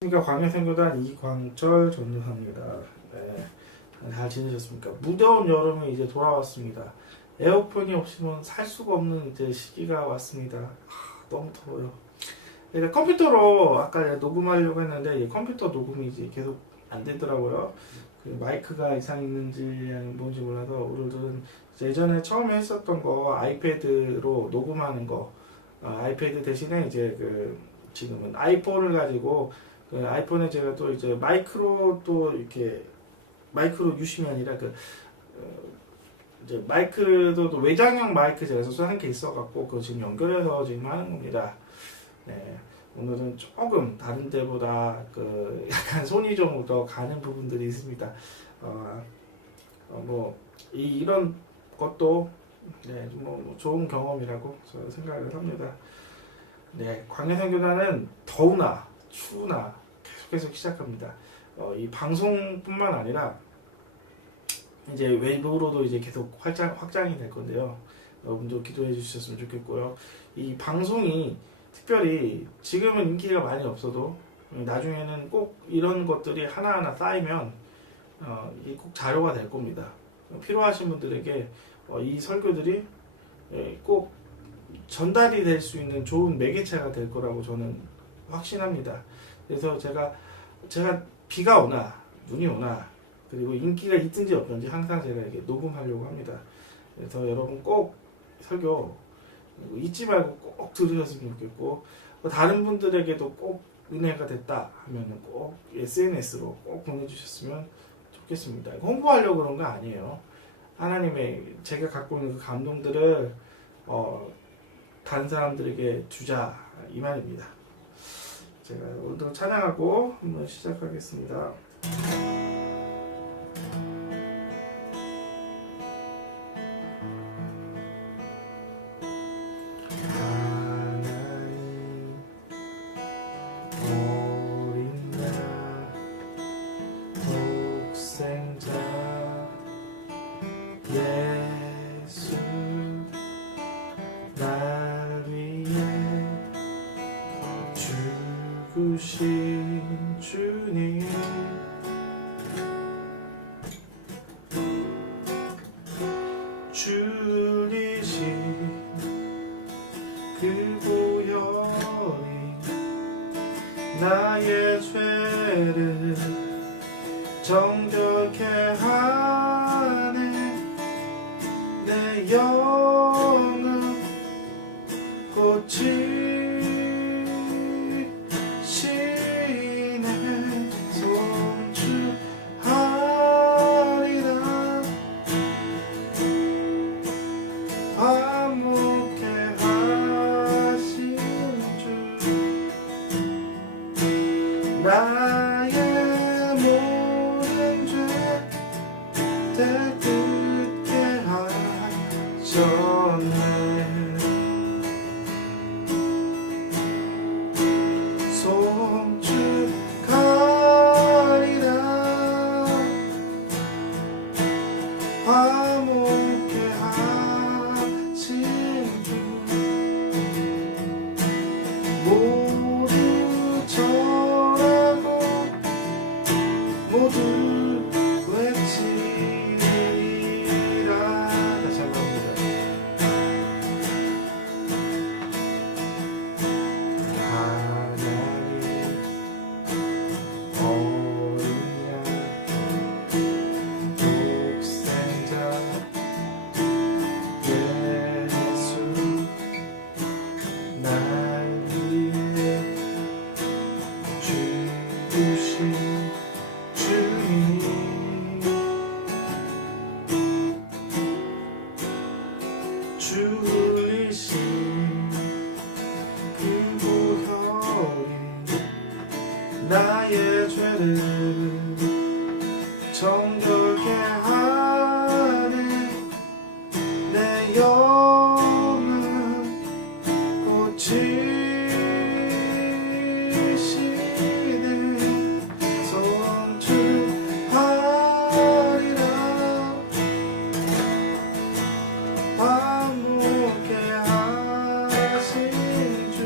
그러니까 광해선교단 이광철 전도사입니다. 네, 잘 지내셨습니까? 무더운 여름이 이제 돌아왔습니다. 에어컨이 없으면 살 수가 없는 이제 시기가 왔습니다. 너무 더워요. 그러니까 컴퓨터로 아까 녹음하려고 했는데 컴퓨터 녹음이 이제 계속 안 되더라고요. 그 마이크가 이상 있는지 뭔지 몰라서 오늘은 예전에 처음에 했었던 거 아이패드로 녹음하는 거, 아이패드 대신에 이제 지금은 아이폰을 가지고 아이폰에 제가 또 이제 마이크로 또 이렇게 마이크로 유심이 아니라 이제 마이크도 또 외장형 마이크 제가 소소한 게 있어갖고 그거 지금 연결해서 지금 하는 겁니다. 네, 오늘은 조금 다른 때보다 약간 손이 좀 더 가는 부분들이 있습니다. 이런 것도 네, 뭐 좋은 경험이라고 저는 생각을 합니다. 네, 광해선교단은 더우나 추우나 계속 시작합니다. 이 방송뿐만 아니라 이제 외부로도 이제 계속 확장이 될 건데요. 여러분도 기도해 주셨으면 좋겠고요. 이 방송이 특별히 지금은 인기가 많이 없어도 나중에는 꼭 이런 것들이 하나하나 쌓이면 이게 꼭 자료가 될 겁니다. 필요하신 분들에게 이 설교들이 꼭 전달이 될 수 있는 좋은 매개체가 될 거라고 저는 확신합니다. 그래서 제가 비가 오나 눈이 오나 그리고 인기가 있든지 없든지 항상 제가 이렇게 녹음하려고 합니다. 그래서 여러분 꼭 설교 잊지 말고 꼭 들으셨으면 좋겠고 다른 분들에게도 꼭 은혜가 됐다 하면 꼭 SNS로 꼭 보내주셨으면 좋겠습니다. 홍보하려고 그런 거 아니에요. 하나님의 제가 갖고 있는 그 감동들을 다른 사람들에게 주자 이 말입니다. 제가 오늘도 찬양하고 한번 시작하겠습니다. 하나님 어린 양 독생자 예수 날 위해 죽으신 주님 줄이신 그 보혈이 나의 죄를 정결케 하네. 내 영은 고치시네. 송축하리라. 화목케 하신 주 나의 모든 죄 깨끗게 하셨네. 송축하리라. 화목케 하신 주 모두 절하고 모두 외치리라. 다시 한번 합니다. 하나님 어린 양 독생자 예수 날 위해 죽으신 주님 줄이신 그 보혈이 나의 죄를 정결케 하네. 내 영은 고치시네. 송축하리라. 화목케 하신 주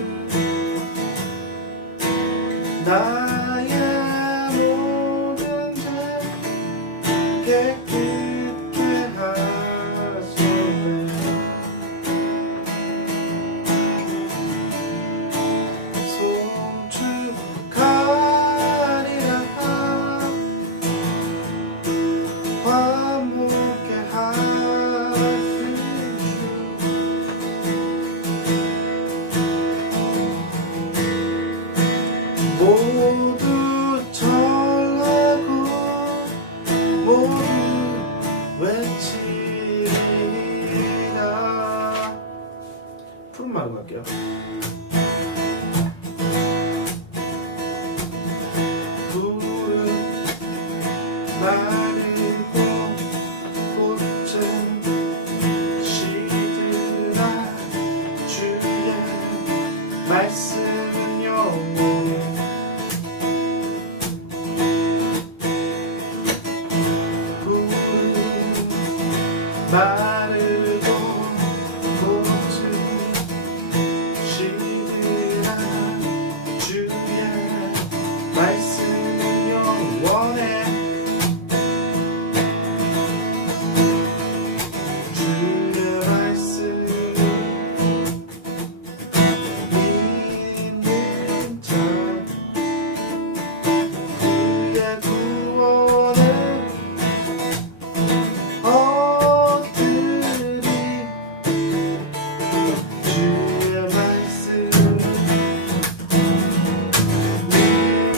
나의 나의 모든 죄 깨끗게 하소서. 송축하리라 화목게 하시니 모두 절하고 모두 외치리라. 푸른마루 갈게요. 푸른 마르고 꽃은 시들아 주의 말씀은 영원해. 마르고 꽃은 시들아 주의 말씀은 영원해. 주의 말씀은 믿는 자 그의 구원을 얻으리. 주의 말씀은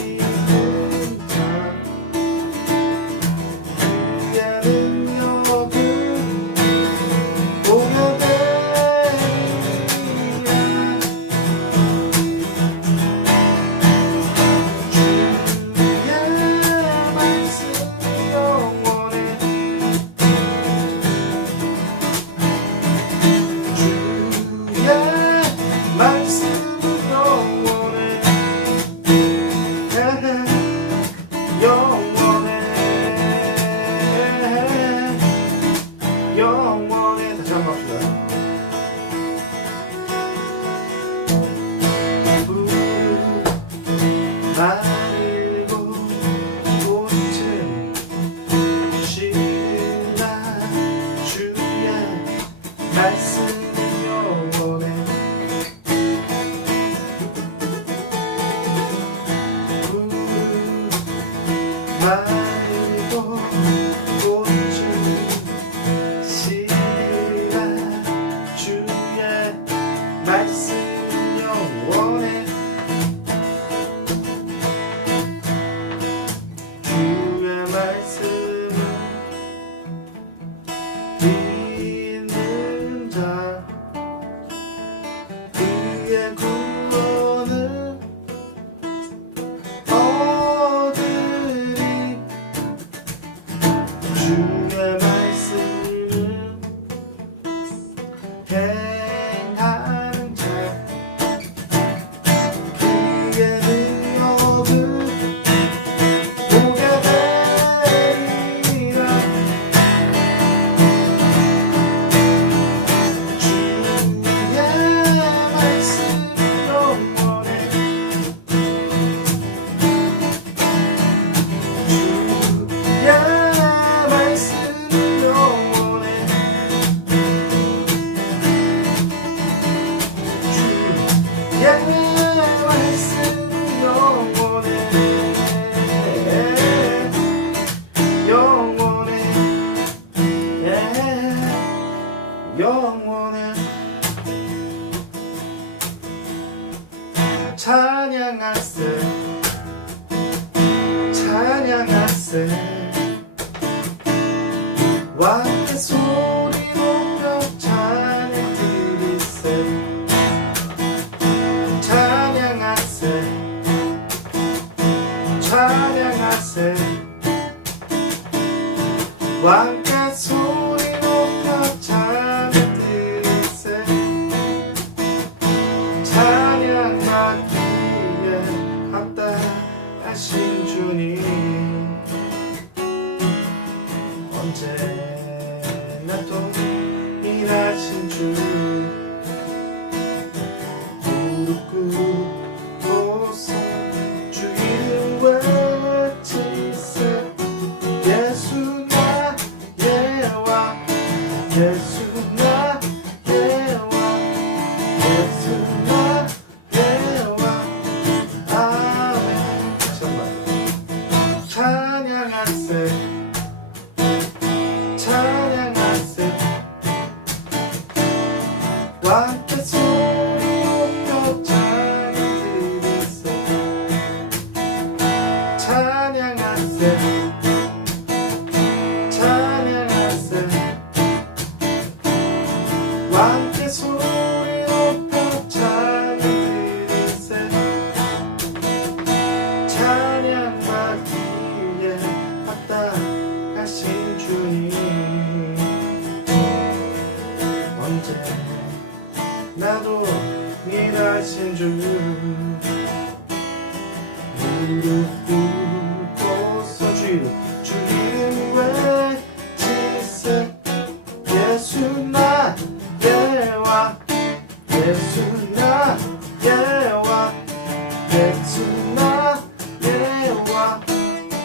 믿는 자 그의 능력을 보게 되리라. 주의 말씀은 영원해. 주의 말씀은 영원해. 영원해. 영원해. 다시 한번 합시다. 푸른 마르고 꽃은 시들아 주의 말씀은 영원해. 푸른 마르고 꽃은 시들아 주의 말씀은 영원해. 주의 말씀은 믿는 자 그의 구원을 얻으리. 주의 말씀을 행하는 자 그의 능력을 보게 되리라. 주의 말씀은 영원해. 주의 말씀은 영원해. 주의 말씀은 영원해. 영원해. 영원해. 찬양하세 찬양하세 왕의 소리 높여 찬양 드리세. 찬양하세 찬양하세 왕의 소리 높여 찬양 드리세. 찬양받기에 합당하신 주님 언제나 동일하신 주 무릎 꿇고서 주 이름 찬양하세 찬양하세 함께 소리 높여 찬양 드리세 찬양하세 찬양하세 함께 소리 높여 찬양 드리세 찬양받기에 합당하신 주님 언제 나도 일하신 주 무릎 꿇고서 주 이름 외치세 예수 나예와 예수 나예와 예수 나예와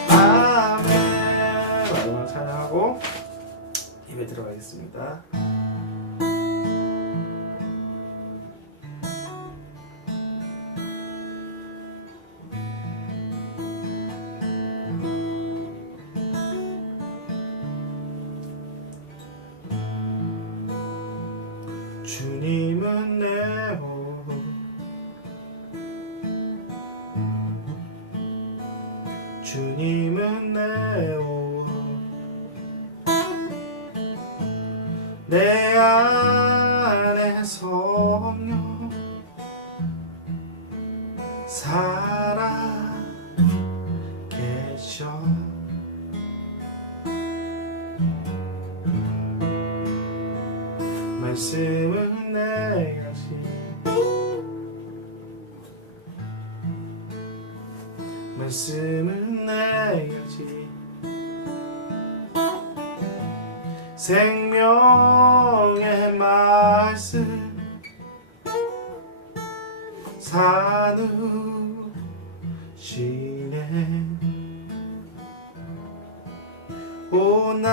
아멘. 마지막 찬양하고 입에 들어가겠습니다. 주님은 내 옷 주님은 내 옷 내 안에 성령 살아 계셔 말씀은 내 양식 말씀은 내 양식 생명의 말씀 사누시네 오 나의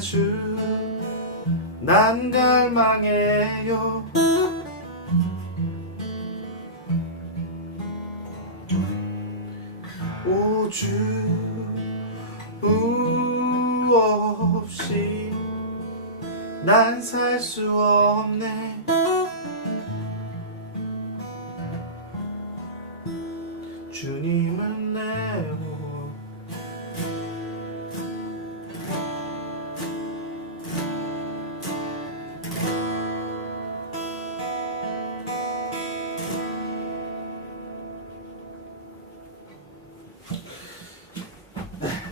주 난 갈망해요 오 주 없이 난 살 수 없네 주님은 내 옷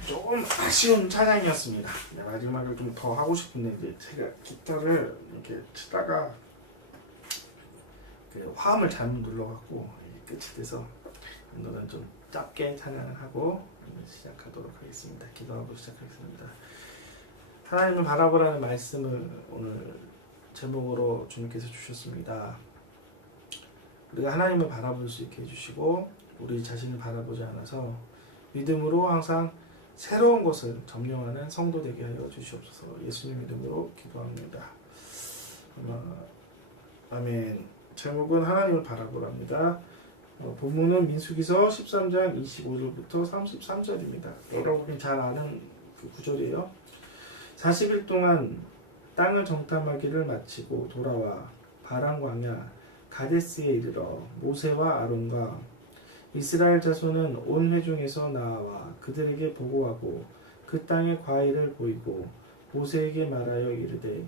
조금 아쉬운 찬양이었습니다. 마지막을 좀 더 하고 싶은데 이제 제가 기타를 이렇게 치다가 그 화음을 잘못 눌러갖고 끝이 돼서 오늘은 좀 짧게 찬양을 하고 시작하도록 하겠습니다. 기도하고 시작하겠습니다. 하나님을 바라보라는 말씀을 오늘 제목으로 주님께서 주셨습니다. 우리가 하나님을 바라볼 수 있게 해주시고 우리 자신을 바라보지 않아서 믿음으로 항상 새로운 것을 점령하는 성도 되게 하여 주시옵소서. 예수님 이름으로 기도합니다. 아멘. 제목은 하나님을 바라보랍니다. 본문은 민수기서 13장 25절부터 33절입니다. 여러분이 잘 아는 그 구절이에요. 40일 동안 땅을 정탐하기를 마치고 돌아와 바란 광야 가데스에 이르러 모세와 아론과 이스라엘 자손은 온 회중에서 나와 그들에게 보고하고 그 땅의 과일을 보이고 모세에게 말하여 이르되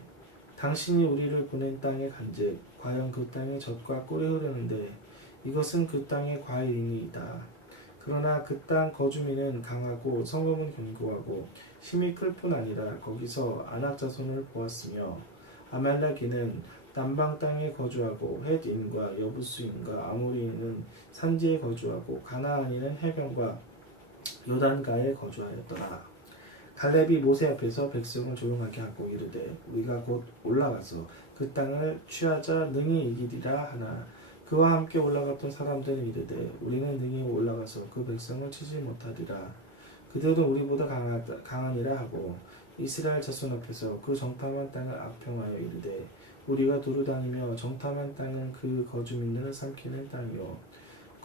당신이 우리를 보낸 땅에 간즉 과연 그 땅에 젖과 꿀이 흐르는데 이것은 그 땅의 과일이니이다. 그러나 그 땅 거주민은 강하고 성읍은 견고하고 힘이 클 뿐 아니라 거기서 아낙 자손을 보았으며 아말렉인은 남방 땅에 거주하고 헷인과 여부스인과 아모리인은 산지에 거주하고 가나안인은 해변과 요단가에 거주하였더라. 갈렙이 모세 앞에서 백성을 조용하게 하고 이르되 우리가 곧 올라가서 그 땅을 취하자 능히 이기리라 하나 그와 함께 올라갔던 사람들은 이르되 우리는 능히 올라가서 그 백성을 치지 못하리라. 그들도 우리보다 강하니라 하고 이스라엘 자손 앞에서 그 정탐한 땅을 악평하여 이르되 우리가 두루 다니며 정탐한 땅은 그 거주민들을 삼키는 땅이요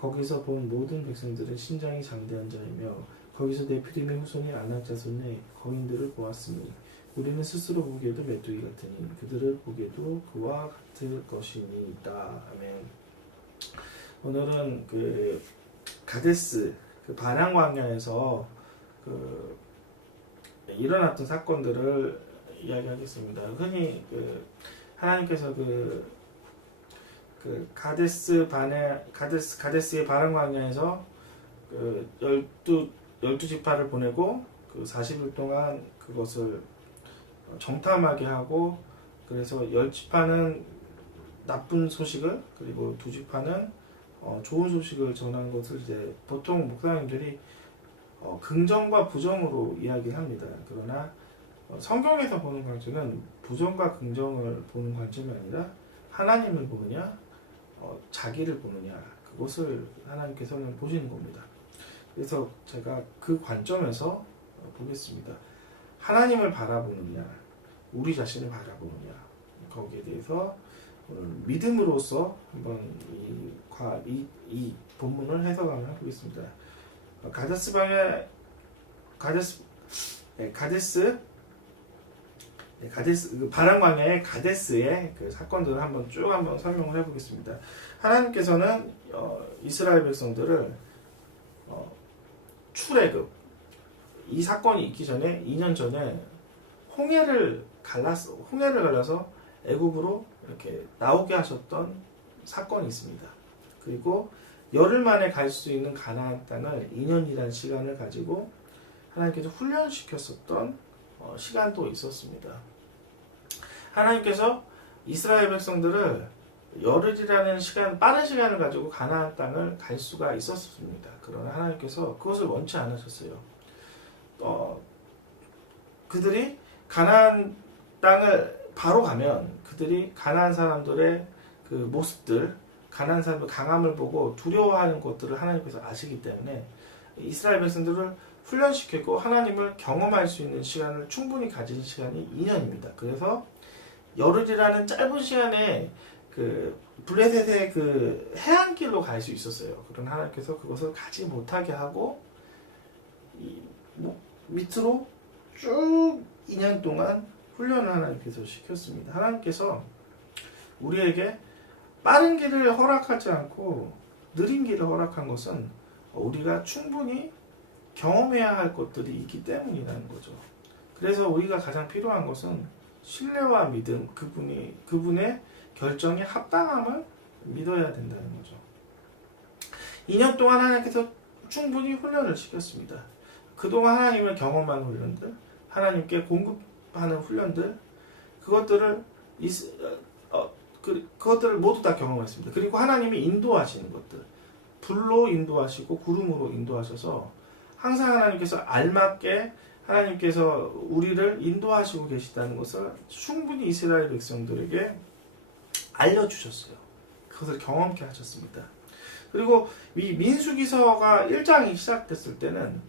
거기서 본 모든 백성들은 신장이 장대한 자이며 거기서 네피림의 후손이 아낙 자손의 거인들을 보았으니 우리는 스스로 보기에도 메뚜기 같으니 그들을 보기에도 그와 같을 것이니이다. 아멘. 오늘은 그 가데스 그 바랑 광야에서 그 일어났던 사건들을 이야기하겠습니다. 흔히 그 하나님께서 그 가데스의 바랑 광야에서 그 12지파를 보내고 그 40일 동안 그것을 정탐하게 하고, 그래서 10지파는 나쁜 소식을, 그리고 2지파는 좋은 소식을 전한 것을 이제 보통 목사님들이 긍정과 부정으로 이야기를 합니다. 그러나 성경에서 보는 관점은 부정과 긍정을 보는 관점이 아니라 하나님을 보느냐 자기를 보느냐, 그것을 하나님께서는 보시는 겁니다. 그래서 제가 그 관점에서 보겠습니다. 하나님을 바라보느냐 우리 자신을 바라보느냐, 거기에 대해서 믿음으로써 한번 이 본문을 해석하면 해보겠습니다. 그 바람 광야의 가데스의 그 사건들을 한번 설명을 해보겠습니다. 하나님께서는 이스라엘 백성들을 출애굽, 이 사건이 있기 전에 2년 전에 홍해를 갈라서 애굽으로 이렇게 나오게 하셨던 사건이 있습니다. 그리고 열흘 만에 갈 수 있는 가나안 땅을 2년이라는 시간을 가지고 하나님께서 훈련시켰었던 시간도 있었습니다. 하나님께서 이스라엘 백성들을 열흘이라는 빠른 시간을 가지고 가나안 땅을 갈 수가 있었습니다. 그러나 하나님께서 그것을 원치 않으셨어요. 그들이 가나안 땅을 바로 가면 그들이 가나안 사람들의 그 모습들, 가나안 사람들 강함을 보고 두려워하는 것들을 하나님께서 아시기 때문에 이스라엘 백성들을 훈련시키고 하나님을 경험할 수 있는 시간을 충분히 가진 시간이 2년입니다. 그래서 열흘이라는 짧은 시간에 그 블레셋의 그 해안길로 갈 수 있었어요. 그러나 하나님께서 그것을 가지 못하게 하고 밑으로 쭉 2년 동안 훈련을 하나님께서 시켰습니다. 하나님께서 우리에게 빠른 길을 허락하지 않고 느린 길을 허락한 것은 우리가 충분히 경험해야 할 것들이 있기 때문이라는 거죠. 그래서 우리가 가장 필요한 것은 신뢰와 믿음, 그분의 결정에 합당함을 믿어야 된다는 거죠. 2년 동안 하나님께서 충분히 훈련을 시켰습니다. 그동안 하나님을 경험한 훈련들, 하나님께 공급하는 훈련들, 그것들을 모두 다 경험했습니다. 그리고 하나님이 인도하시는 것들, 불로 인도하시고 구름으로 인도하셔서 항상 하나님께서 알맞게 하나님께서 우리를 인도하시고 계시다는 것을 충분히 이스라엘 백성들에게 알려주셨어요. 그것을 경험케 하셨습니다. 그리고 이 민수기서가 1장이 시작됐을 때는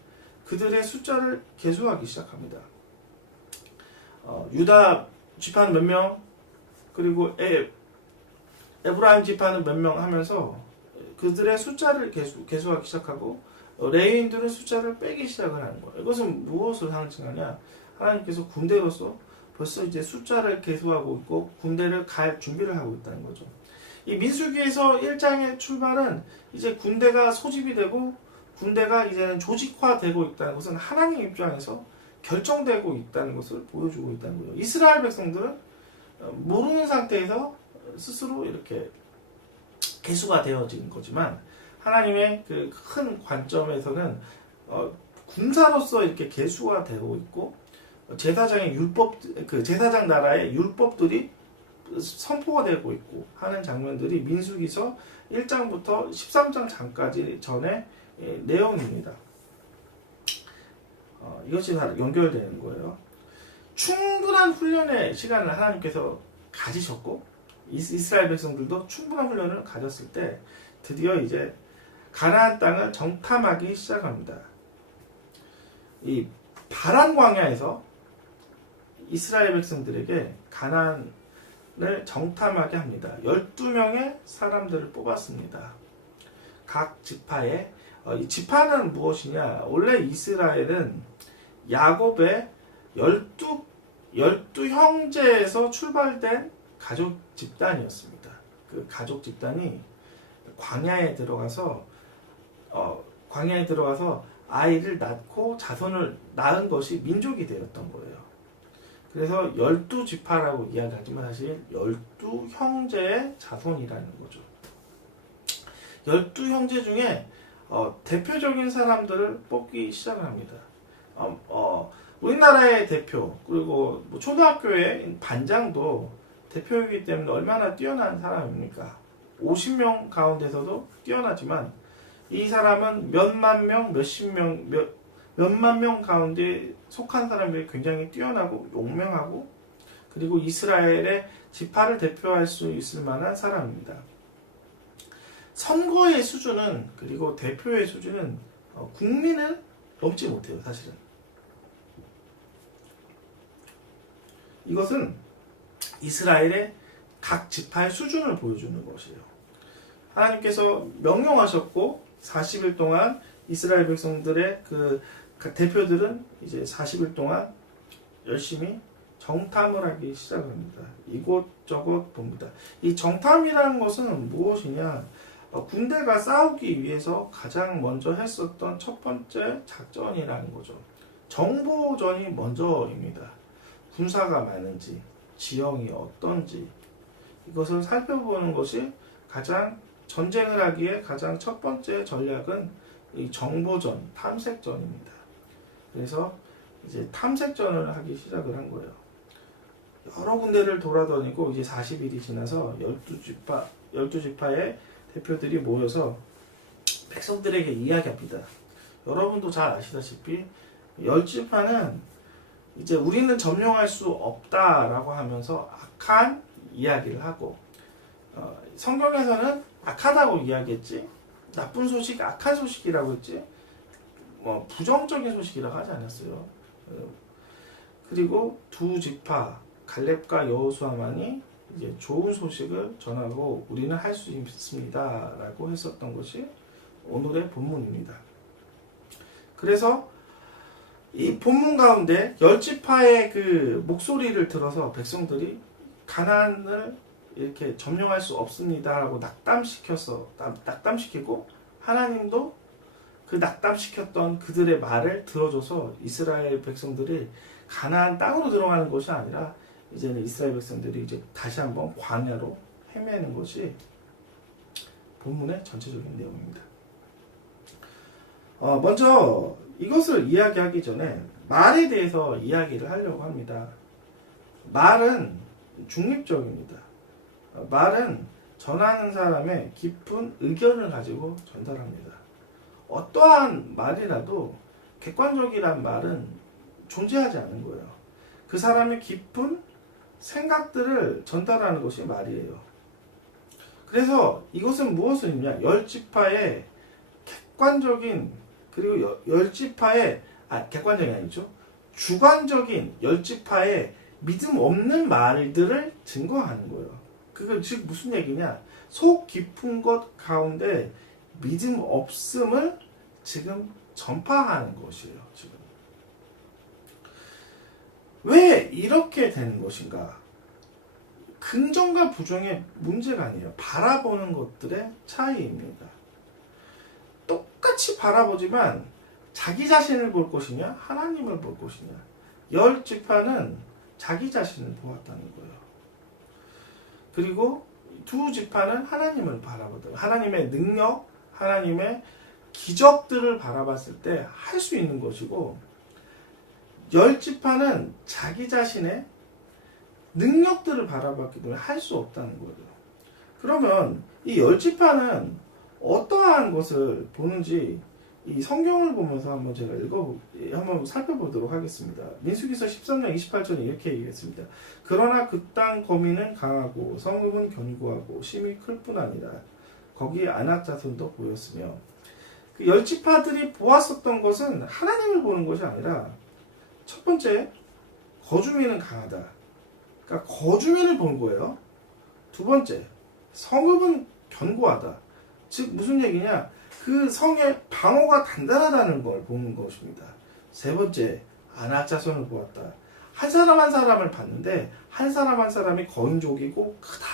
그들의 숫자를 계수하기 시작합니다. 유다 지파는 몇 명, 그리고 에브라임 지파는 몇 명 하면서 그들의 숫자를 계수하기 시작하고 레위인들은 숫자를 빼기 시작을 하는 거예요. 이것은 무엇을 상징하냐? 하나님께서 군대로서 벌써 이제 숫자를 계수하고 있고 군대를 갈 준비를 하고 있다는 거죠. 이 민수기에서 1장의 출발은 이제 군대가 소집이 되고 군대가 이제는 조직화되고 있다는 것은 하나님 입장에서 결정되고 있다는 것을 보여주고 있다는 거예요. 이스라엘 백성들은 모르는 상태에서 스스로 이렇게 계수가 되어진 거지만 하나님의 그 큰 관점에서는 군사로서 이렇게 계수가 되고 있고 제사장의 제사장 나라의 율법들이 선포가 되고 있고 하는 장면들이 민수기서 1장부터 13장 장까지 전의 내용입니다. 이것이 다 연결되는 거예요. 충분한 훈련의 시간을 하나님께서 가지셨고 이스라엘 백성들도 충분한 훈련을 가졌을 때 드디어 이제 가나안 땅을 정탐하기 시작합니다. 이 바란 광야에서 이스라엘 백성들에게 가나안을 정탐하게 합니다. 12명의 사람들을 뽑았습니다. 각 지파에 이 지파는 무엇이냐? 원래 이스라엘은 야곱의 열두 형제에서 출발된 가족 집단이었습니다. 그 가족 집단이 광야에 들어가서 아이를 낳고 자손을 낳은 것이 민족이 되었던 거예요. 그래서 12지파라고 이야기하지만 사실 12형제의 자손이라는 거죠. 12형제 중에 대표적인 사람들을 뽑기 시작을 합니다. 우리나라의 대표, 그리고 뭐 초등학교의 반장도 대표이기 때문에 얼마나 뛰어난 사람입니까? 50명 가운데서도 뛰어나지만 이 사람은 몇만 명 가운데 속한 사람들이 굉장히 뛰어나고 용맹하고 그리고 이스라엘의 지파를 대표할 수 있을 만한 사람입니다. 선거의 수준은 그리고 대표의 수준은 국민을 넘지 못해요. 사실은 이것은 이스라엘의 각 지파의 수준을 보여주는 것이에요. 하나님께서 명령하셨고 40일 동안 이스라엘 백성들의 그 대표들은 이제 40일 동안 열심히 정탐을 하기 시작합니다. 이곳저곳 봅니다. 이 정탐이라는 것은 무엇이냐? 군대가 싸우기 위해서 가장 먼저 했었던 첫 번째 작전이라는 거죠. 정보전이 먼저입니다. 군사가 많은지, 지형이 어떤지 이것을 살펴보는 것이 가장 전쟁을 하기에 가장 첫 번째 전략은 이 정보전, 탐색전입니다. 그래서 이제 탐색전을 하기 시작을 한 거예요. 여러 군데를 돌아다니고 이제 40일이 지나서 12지파의 대표들이 모여서 백성들에게 이야기합니다. 여러분도 잘 아시다시피 10지파는 이제 우리는 점령할 수 없다라고 하면서 악한 이야기를 하고 성경에서는 악하다고 이야기했지 나쁜 소식, 악한 소식이라고 했지 부정적인 소식이라고 하지 않았어요. 그리고 두 지파 갈렙과 여호수아만이 이제 좋은 소식을 전하고 우리는 할 수 있습니다라고 했었던 것이 오늘의 본문입니다. 그래서 이 본문 가운데 10지파의 그 목소리를 들어서 백성들이 가나안을 이렇게 점령할 수 없습니다라고 낙담시키고 하나님도 그 낙담시켰던 그들의 말을 들어줘서 이스라엘 백성들이 가나안 땅으로 들어가는 것이 아니라 이제는 이스라엘 백성들이 이제 다시 한번 광야로 헤매는 것이 본문의 전체적인 내용입니다. 먼저 이것을 이야기하기 전에 말에 대해서 이야기를 하려고 합니다. 말은 중립적입니다. 말은 전하는 사람의 깊은 의견을 가지고 전달합니다. 어떠한 말이라도 객관적이란 말은 존재하지 않는 거예요. 그 사람의 깊은 생각들을 전달하는 것이 말이에요. 그래서 이것은 무엇을 의미냐? 10지파의 객관적인 그리고 10지파의 객관적이 아니죠. 주관적인 10지파의 믿음 없는 말들을 증거하는 거예요. 그게 즉 무슨 얘기냐? 속 깊은 것 가운데 믿음 없음을 지금 전파하는 것이에요. 지금 왜 이렇게 되는 것인가? 긍정과 부정의 문제가 아니에요. 바라보는 것들의 차이입니다. 똑같이 바라보지만 자기 자신을 볼 것이냐 하나님을 볼 것이냐. 10지파는 자기 자신을 보았다는 거예요. 그리고 두 지파는 하나님을 바라보다. 하나님의 능력, 하나님의 기적들을 바라봤을 때 할 수 있는 것이고 10지파는 자기 자신의 능력들을 바라봤기 때문에 할 수 없다는 거예요. 그러면 이 10지파는 어떠한 것을 보는지 이 성경을 보면서 한번 제가 한번 살펴보도록 하겠습니다. 민수기서 13장 28절에 이렇게 얘기했습니다. 그러나 그 땅 거민은 강하고 성읍은 견고하고 심히 클 뿐 아니라 거기에 안악 자손도 보였으며 그 10지파들이 보았었던 것은 하나님을 보는 것이 아니라 첫 번째 거주민은 강하다. 그러니까 거주민을 본 거예요. 두 번째 성읍은 견고하다. 즉 무슨 얘기냐? 그 성의 방어가 단단하다는 걸 보는 것입니다. 세 번째, 안악자손을 보았다. 한 사람 한 사람을 봤는데 한 사람 한 사람이 거인족이고 크다.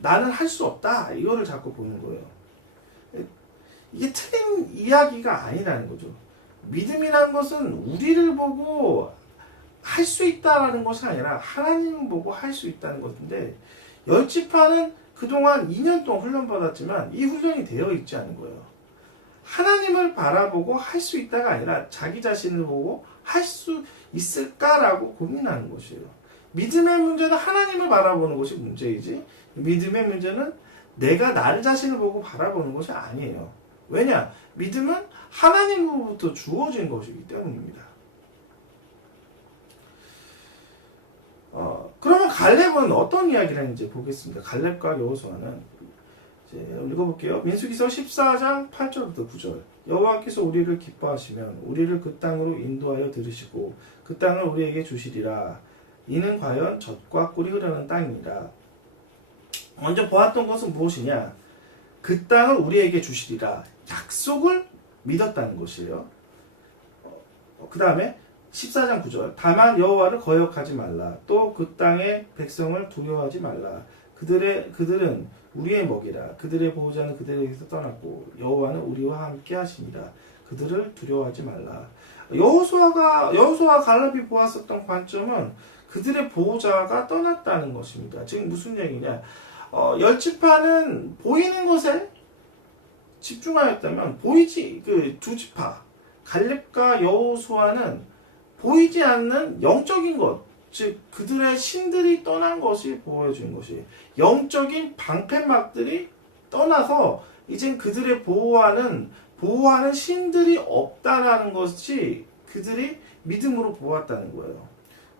나는 할 수 없다. 이거를 자꾸 보는 거예요. 이게 틀린 이야기가 아니라는 거죠. 믿음이란 것은 우리를 보고 할 수 있다라는 것이 아니라 하나님을 보고 할 수 있다는 것인데, 열지파는 그동안 2년 동안 훈련받았지만 이 훈련이 되어 있지 않은 거예요. 하나님을 바라보고 할 수 있다가 아니라 자기 자신을 보고 할 수 있을까라고 고민하는 것이에요. 믿음의 문제는 하나님을 바라보는 것이 문제이지, 믿음의 문제는 내가 나를 자신을 보고 바라보는 것이 아니에요. 왜냐? 믿음은 하나님으로부터 주어진 것이기 때문입니다. 그러면 갈렙은 어떤 이야기를 했는지 보겠습니다. 갈렙과 여호수아는 이제 읽어볼게요. 민수기서 14장 8절부터 9절. 여호와께서 우리를 기뻐하시면 우리를 그 땅으로 인도하여 들으시고 그 땅을 우리에게 주시리라. 이는 과연 젖과 꿀이 흐르는 땅이니라. 먼저 보았던 것은 무엇이냐? 그 땅을 우리에게 주시리라. 약속을 믿었다는 것이에요. 그 다음에 14장 9절. 다만 여호와를 거역하지 말라. 또 그 땅의 백성을 두려워하지 말라. 그들은 우리의 먹이라. 그들의 보호자는 그들에게서 떠났고 여호와는 우리와 함께 하시니라. 그들을 두려워하지 말라. 여호수아와 갈렙이 보았었던 관점은 그들의 보호자가 떠났다는 것입니다. 지금 무슨 얘기냐? 열지파는 보이는 것에 집중하였다면 보이지 그 두 지파 갈렙과 여호수아는 보이지 않는 영적인 것, 즉 그들의 신들이 떠난 것이 보여준 것이, 영적인 방패막들이 떠나서 이젠 그들의 보호하는 신들이 없다라는 것이 그들이 믿음으로 보았다는 거예요.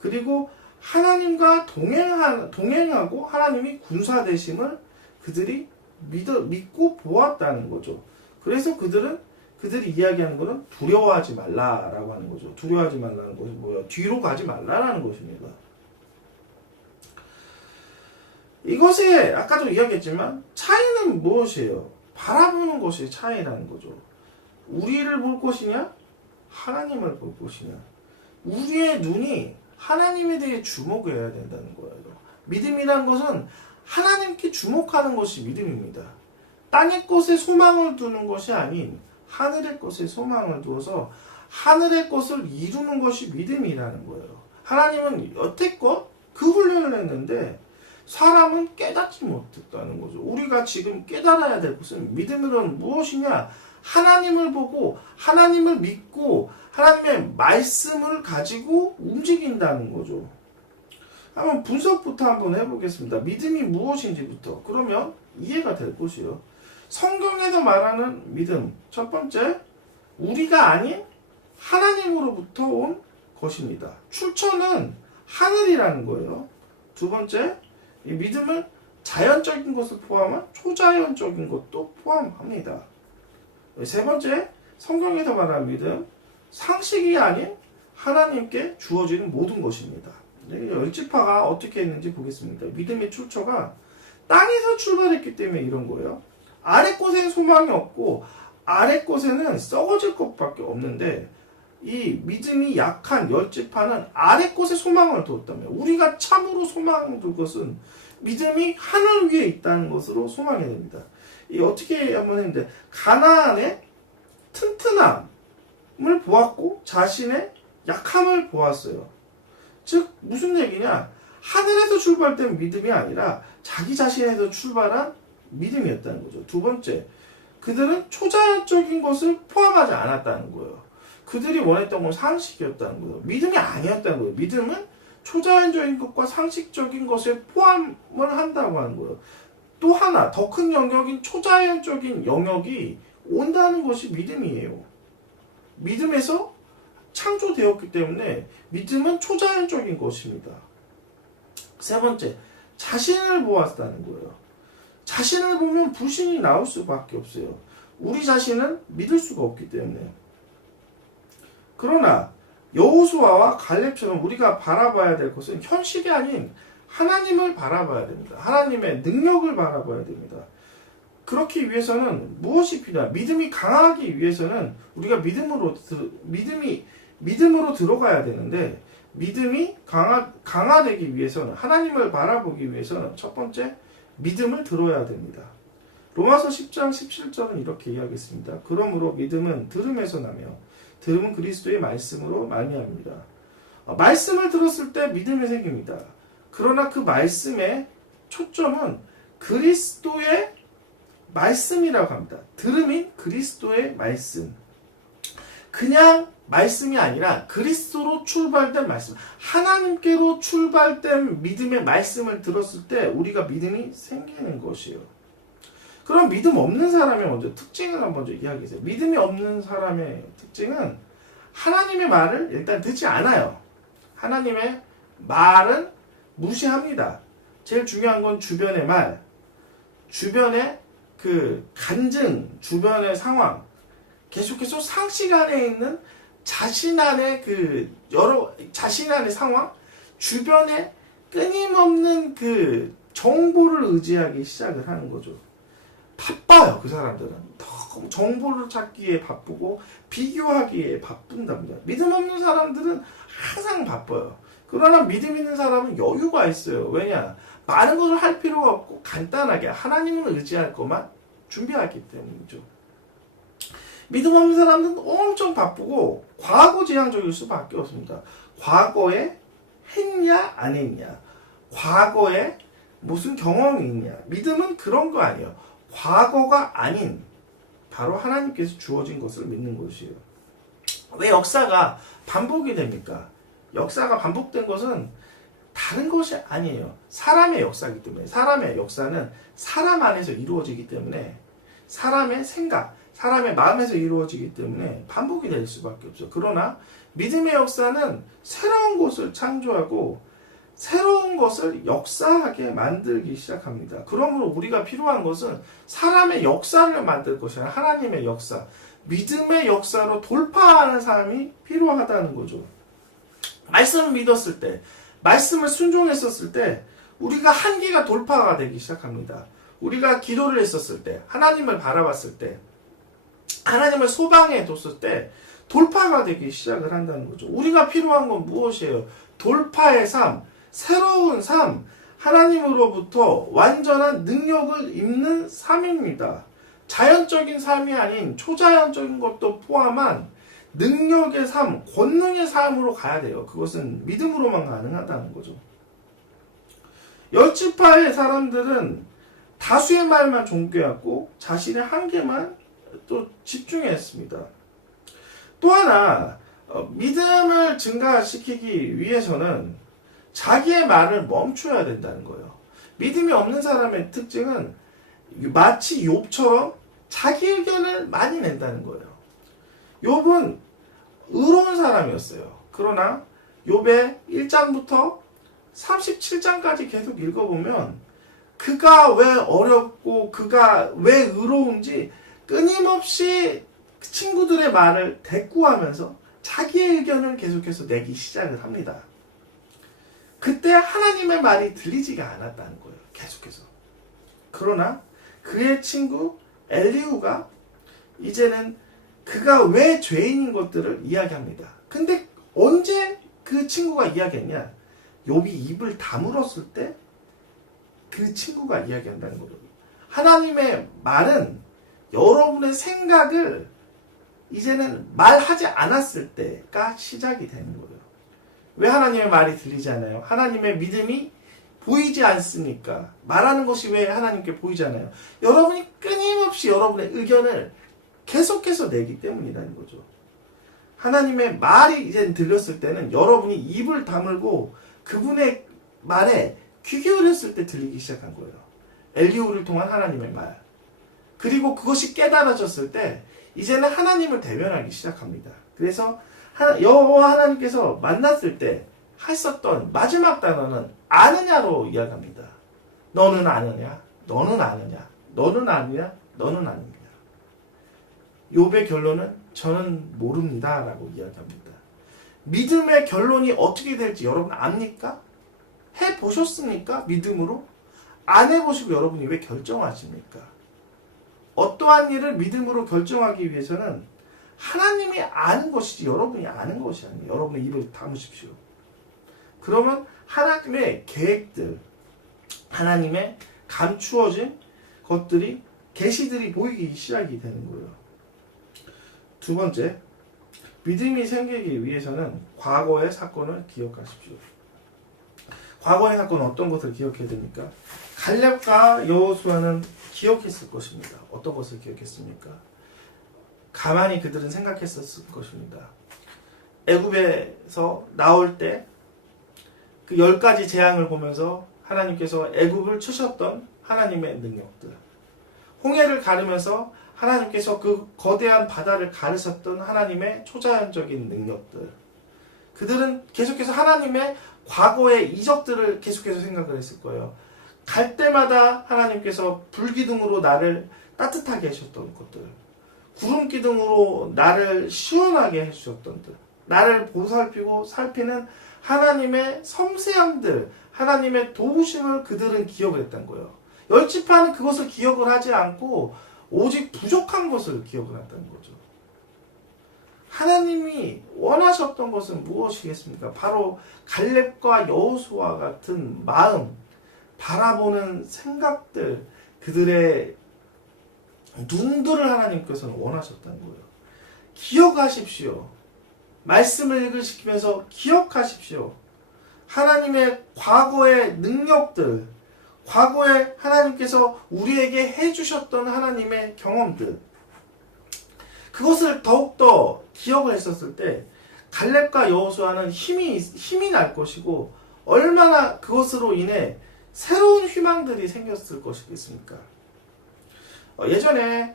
그리고 하나님과 동행하고 하나님이 군사 되심을 그들이 믿고 보았다는 거죠. 그래서 그들이 이야기하는 것은 두려워하지 말라라고 하는 거죠. 두려워하지 말라는 것이 뭐예요? 뒤로 가지 말라라는 것입니다. 이것이 아까도 이야기했지만 차이는 무엇이에요? 바라보는 것이 차이라는 거죠. 우리를 볼 것이냐? 하나님을 볼 것이냐? 우리의 눈이 하나님에 대해 주목해야 된다는 거예요. 믿음이란 것은 하나님께 주목하는 것이 믿음입니다. 땅의 것에 소망을 두는 것이 아닌 하늘의 것에 소망을 두어서 하늘의 것을 이루는 것이 믿음이라는 거예요. 하나님은 여태껏 그 훈련을 했는데 사람은 깨닫지 못했다는 거죠. 우리가 지금 깨달아야 될 것은 믿음이란 무엇이냐? 하나님을 보고 하나님을 믿고 하나님의 말씀을 가지고 움직인다는 거죠. 한번 분석부터 한번 해보겠습니다. 믿음이 무엇인지부터. 그러면 이해가 될 것이요. 성경에서 말하는 믿음. 첫 번째, 우리가 아닌 하나님으로부터 온 것입니다. 출처는 하늘이라는 거예요. 두 번째, 이 믿음은 자연적인 것을 포함한 초자연적인 것도 포함합니다. 세 번째, 성경에서 말하는 믿음, 상식이 아닌 하나님께 주어지는 모든 것입니다. 열지파가 어떻게 했는지 보겠습니다. 믿음의 출처가 땅에서 출발했기 때문에 이런 거예요. 아래 곳에는 소망이 없고 아래 곳에는 썩어질 것밖에 없는데, 이 믿음이 약한 열지파는 아래 곳에 소망을 두었다면, 우리가 참으로 소망을 둘 것은 믿음이 하늘 위에 있다는 것으로 소망해야 됩니다. 이 어떻게 한번 했는데, 가나안의 튼튼함을 보았고 자신의 약함을 보았어요. 즉 무슨 얘기냐? 하늘에서 출발된 믿음이 아니라 자기 자신에서 출발한 믿음이었다는 거죠. 두 번째, 그들은 초자연적인 것을 포함하지 않았다는 거예요. 그들이 원했던 건 상식이었다는 거예요. 믿음이 아니었다는 거예요. 믿음은 초자연적인 것과 상식적인 것에 포함을 한다고 하는 거예요. 또 하나 더 큰 영역인 초자연적인 영역이 온다는 것이 믿음이에요. 믿음에서 창조되었기 때문에 믿음은 초자연적인 것입니다. 세 번째, 자신을 보았다는 거예요. 자신을 보면 불신이 나올 수밖에 없어요. 우리 자신은 믿을 수가 없기 때문에. 그러나 여호수아와 갈렙처럼 우리가 바라봐야 될 것은 현실이 아닌 하나님을 바라봐야 됩니다. 하나님의 능력을 바라봐야 됩니다. 그렇기 위해서는 무엇이 필요하? 믿음이 강하기 위해서는 우리가 믿음으로 들어가야 되는데, 믿음이 강화되기 위해서는, 하나님을 바라보기 위해서는 첫 번째 믿음을 들어야 됩니다. 로마서 10장 17절은 이렇게 이야기했습니다. 그러므로 믿음은 들음에서 나며 들음은 그리스도의 말씀으로 말미암습니다. 말씀을 들었을 때 믿음이 생깁니다. 그러나 그 말씀의 초점은 그리스도의 말씀이라고 합니다. 들음인 그리스도의 말씀. 그냥 말씀이 아니라 그리스도로 출발된 말씀. 하나님께로 출발된 믿음의 말씀을 들었을 때 우리가 믿음이 생기는 것이에요. 그럼 믿음 없는 사람의 먼저 특징을 한번 이야기해주세요. 믿음이 없는 사람의 특징은 하나님의 말을 일단 듣지 않아요. 하나님의 말은 무시합니다. 제일 중요한 건 주변의 말, 주변의 그 간증, 주변의 상황, 계속해서 상식 안에 있는 자신 안의 자신 안의 상황, 주변에 끊임없는 그 정보를 의지하기 시작을 하는 거죠. 바빠요, 그 사람들은. 너무 정보를 찾기에 바쁘고 비교하기에 바쁜답니다. 믿음 없는 사람들은 항상 바빠요. 그러나 믿음 있는 사람은 여유가 있어요. 왜냐? 많은 것을 할 필요가 없고 간단하게 하나님을 의지할 것만 준비하기 때문이죠. 믿음 없는 사람들은 엄청 바쁘고 과거지향적일 수밖에 없습니다. 과거에 했냐 안 했냐, 과거에 무슨 경험이 있냐. 믿음은 그런 거 아니에요. 과거가 아닌 바로 하나님께서 주어진 것을 믿는 것이에요. 왜 역사가 반복이 됩니까? 역사가 반복된 것은 다른 것이 아니에요. 사람의 역사이기 때문에. 사람의 역사는 사람 안에서 이루어지기 때문에, 사람의 생각, 사람의 마음에서 이루어지기 때문에 반복이 될 수밖에 없어요. 그러나 믿음의 역사는 새로운 것을 창조하고 새로운 것을 역사하게 만들기 시작합니다. 그러므로 우리가 필요한 것은 사람의 역사를 만들 것이 아니라 하나님의 역사, 믿음의 역사로 돌파하는 사람이 필요하다는 거죠. 말씀을 믿었을 때, 말씀을 순종했었을 때 우리가 한계가 돌파가 되기 시작합니다. 우리가 기도를 했었을 때, 하나님을 바라봤을 때, 하나님을 소방해 뒀을 때 돌파가 되기 시작을 한다는 거죠. 우리가 필요한 건 무엇이에요? 돌파의 삶, 새로운 삶, 하나님으로부터 완전한 능력을 입는 삶입니다. 자연적인 삶이 아닌 초자연적인 것도 포함한 능력의 삶, 권능의 삶으로 가야 돼요. 그것은 믿음으로만 가능하다는 거죠. 열지파의 사람들은 다수의 말만 존귀하고 자신의 한계만 또 집중했습니다. 또 하나, 믿음을 증가시키기 위해서는 자기의 말을 멈춰야 된다는 거예요. 믿음이 없는 사람의 특징은 마치 욥처럼 자기 의견을 많이 낸다는 거예요. 욥은 의로운 사람이었어요. 그러나 욥의 1장부터 37장까지 계속 읽어보면 그가 왜 어렵고 그가 왜 의로운지 끊임없이 친구들의 말을 대꾸하면서 자기의 의견을 계속해서 내기 시작을 합니다. 그때 하나님의 말이 들리지가 않았다는 거예요. 계속해서. 그러나 그의 친구 엘리후가 이제는 그가 왜 죄인인 것들을 이야기합니다. 근데 언제 그 친구가 이야기했냐? 욥이 입을 다물었을 때 그 친구가 이야기한다는 거죠. 하나님의 말은 여러분의 생각을 이제는 말하지 않았을 때가 시작이 되는 거예요. 왜 하나님의 말이 들리지 않아요? 하나님의 믿음이 보이지 않습니까? 말하는 것이 왜 하나님께 보이지 않아요? 여러분이 끊임없이 여러분의 의견을 계속해서 내기 때문이라는 거죠. 하나님의 말이 이제 들렸을 때는 여러분이 입을 다물고 그분의 말에 귀 기울였을 때 들리기 시작한 거예요. 엘리후를 통한 하나님의 말. 그리고 그것이 깨달아졌을 때 이제는 하나님을 대면하기 시작합니다. 그래서 여호와 하나님께서 만났을 때 하셨던 마지막 단어는 아느냐로 이야기합니다. 너는 아느냐? 너는 아느냐? 너는 아느냐? 너는 아느냐? 욥의 결론은 저는 모릅니다 라고 이야기합니다. 믿음의 결론이 어떻게 될지 여러분 압니까? 해보셨습니까? 믿음으로? 안 해보시고 여러분이 왜 결정하십니까? 어떠한 일을 믿음으로 결정하기 위해서는 하나님이 아는 것이지 여러분이 아는 것이 아니에요. 여러분의 입을 다무십시오. 그러면 하나님의 계획들, 하나님의 감추어진 것들이, 계시들이 보이기 시작이 되는 거예요. 두 번째, 믿음이 생기기 위해서는 과거의 사건을 기억하십시오. 과거의 사건은 어떤 것을 기억해야 됩니까? 갈렙과 여호수아는 기억했을 것입니다. 어떤 것을 기억했습니까? 가만히 그들은 생각했었을 것입니다. 애굽에서 나올 때 그 10가지 재앙을 보면서 하나님께서 애굽을 치셨던 하나님의 능력들, 홍해를 가르면서 하나님께서 그 거대한 바다를 가르셨던 하나님의 초자연적인 능력들, 그들은 계속해서 하나님의 과거의 이적들을 계속해서 생각을 했을 거예요. 갈 때마다 하나님께서 불기둥으로 나를 따뜻하게 해주셨던 것들, 구름기둥으로 나를 시원하게 해주셨던 것, 나를 보살피고 살피는 하나님의 섬세함들, 하나님의 도우심을 그들은 기억을 했던 거예요. 열지파는 그것을 기억을 하지 않고 오직 부족한 것을 기억을 한다는 거죠. 하나님이 원하셨던 것은 무엇이겠습니까? 바로 갈렙과 여호수아 같은 마음, 바라보는 생각들, 그들의 눈들을 하나님께서는 원하셨다는 거예요. 기억하십시오. 말씀을 읽으시면서 기억하십시오. 하나님의 과거의 능력들, 과거에 하나님께서 우리에게 해주셨던 하나님의 경험들, 그것을 더욱더 기억을 했었을 때 갈렙과 여호수아는 힘이 날 것이고, 얼마나 그것으로 인해 새로운 희망들이 생겼을 것이겠습니까? 예전에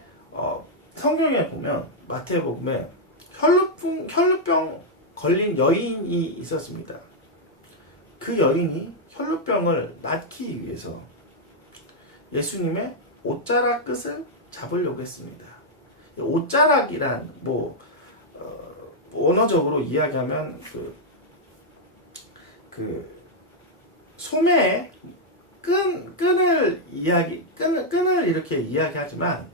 성경에 보면 마태복음에 혈루병 걸린 여인이 있었습니다. 그 여인이 혈루병을 낫기 위해서 예수님의 옷자락 끝을 잡으려고 했습니다. 옷자락이란 언어적으로 이야기하면 그 소매의 끈을 이렇게 이야기하지만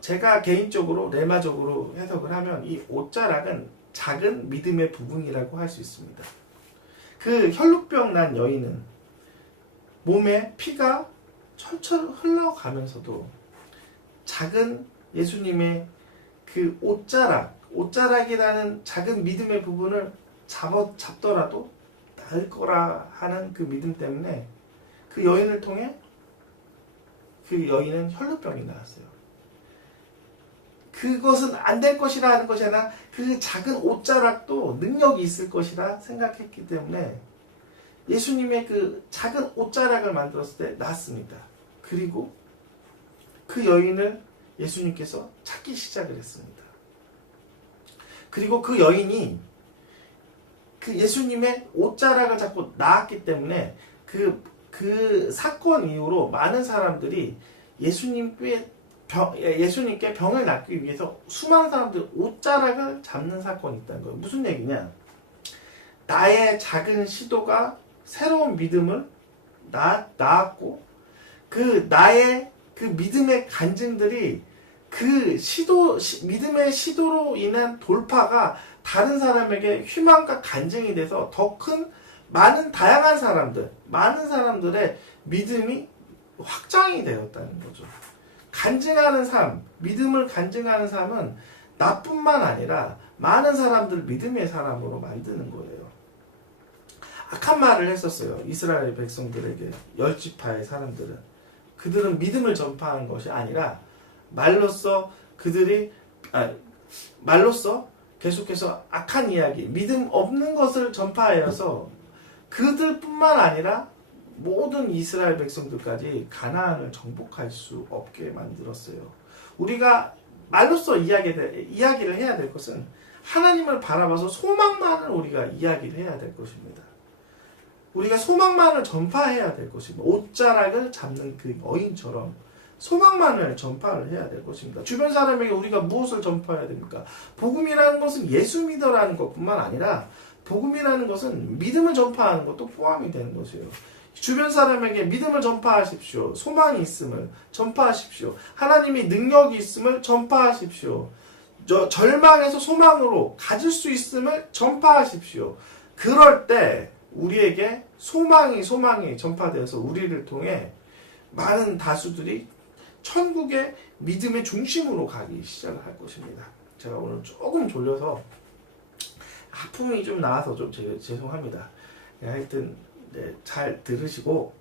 제가 개인적으로 레마적으로 해석을 하면 이 옷자락은 작은 믿음의 부분이라고 할 수 있습니다. 그 혈루병 난 여인은 몸에 피가 철철 흘러가면서도 작은 예수님의 그 옷자락이라는 작은 믿음의 부분을 잡더라도 나을 거라 하는 그 믿음 때문에 그 여인을 통해 그 여인은 혈루병이 나왔어요. 그것은 안 될 것이라 하는 것이 아니라 그 작은 옷자락도 능력이 있을 것이라 생각했기 때문에 예수님의 그 작은 옷자락을 만들었을 때 나았습니다. 그리고 그 여인을 예수님께서 찾기 시작을 했습니다. 그리고 그 여인이 그 예수님의 옷자락을 잡고 나았기 때문에 그 사건 이후로 많은 사람들이 예수님께 병을 낫기 위해서 수많은 사람들이 옷자락을 잡는 사건이 있다는 거예요. 무슨 얘기냐? 나의 작은 시도가 새로운 믿음을 낳았고, 그 나의 그 믿음의 간증들이 그 믿음의 시도로 인한 돌파가 다른 사람에게 희망과 간증이 돼서 더 큰 다양한 사람들의 믿음이 확장이 되었다는 거죠. 간증하는 삶, 믿음을 간증하는 삶은 나뿐만 아니라 많은 사람들 믿음의 사람으로 만드는 거예요. 악한 말을 했었어요. 이스라엘 백성들에게, 열지파의 사람들은. 그들은 믿음을 전파하는 것이 아니라 말로써 계속해서 악한 이야기, 믿음 없는 것을 전파하여서 그들뿐만 아니라 모든 이스라엘 백성들까지 가나안을 정복할 수 없게 만들었어요. 우리가 말로써 이야기를 해야 될 것은 하나님을 바라봐서 소망만을 우리가 이야기를 해야 될 것입니다. 우리가 소망만을 전파해야 될 것입니다. 옷자락을 잡는 그 여인처럼 소망만을 전파를 해야 될 것입니다. 주변 사람에게 우리가 무엇을 전파해야 됩니까? 복음이라는 것은 예수 믿어라는 것뿐만 아니라 복음이라는 것은 믿음을 전파하는 것도 포함이 되는 것이에요. 주변 사람에게 믿음을 전파하십시오. 소망이 있음을 전파하십시오. 하나님이 능력이 있음을 전파하십시오. 절망에서 소망으로 가질 수 있음을 전파하십시오. 그럴 때 우리에게 소망이 전파되어서 우리를 통해 많은 다수들이 천국의 믿음의 중심으로 가기 시작을 할 것입니다. 제가 오늘 조금 졸려서 하품이 좀 나와서 좀 죄송합니다. 네, 하여튼 네, 잘 들으시고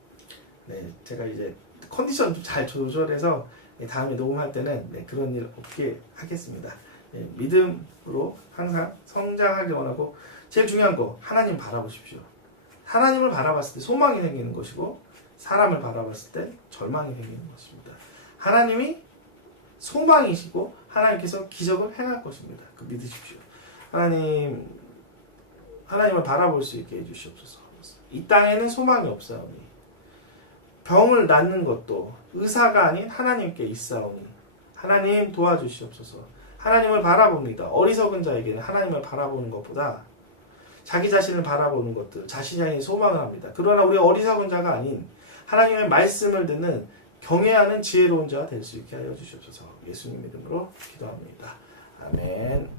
네, 제가 이제 컨디션 좀 잘 조절해서 네, 다음에 녹음할 때는 네, 그런 일 없게 하겠습니다. 네, 믿음으로 항상 성장하기 원하고 제일 중요한 거 하나님 바라보십시오. 하나님을 바라봤을 때 소망이 생기는 것이고 사람을 바라봤을 때 절망이 생기는 것입니다. 하나님이 소망이시고 하나님께서 기적을 행할 것입니다. 그 믿으십시오. 하나님을 바라볼 수 있게 해주시옵소서. 이 땅에는 소망이 없사오니 병을 낫는 것도 의사가 아닌 하나님께 있사오니 하나님 도와주시옵소서. 하나님을 바라봅니다. 어리석은 자에게는 하나님을 바라보는 것보다 자기 자신을 바라보는 것들 자신이 아닌 소망을 합니다. 그러나 우리 어리석은 자가 아닌 하나님의 말씀을 듣는 경외하는 지혜로운 자가 될 수 있게 하여 주시옵소서. 예수님 이름으로 기도합니다. 아멘.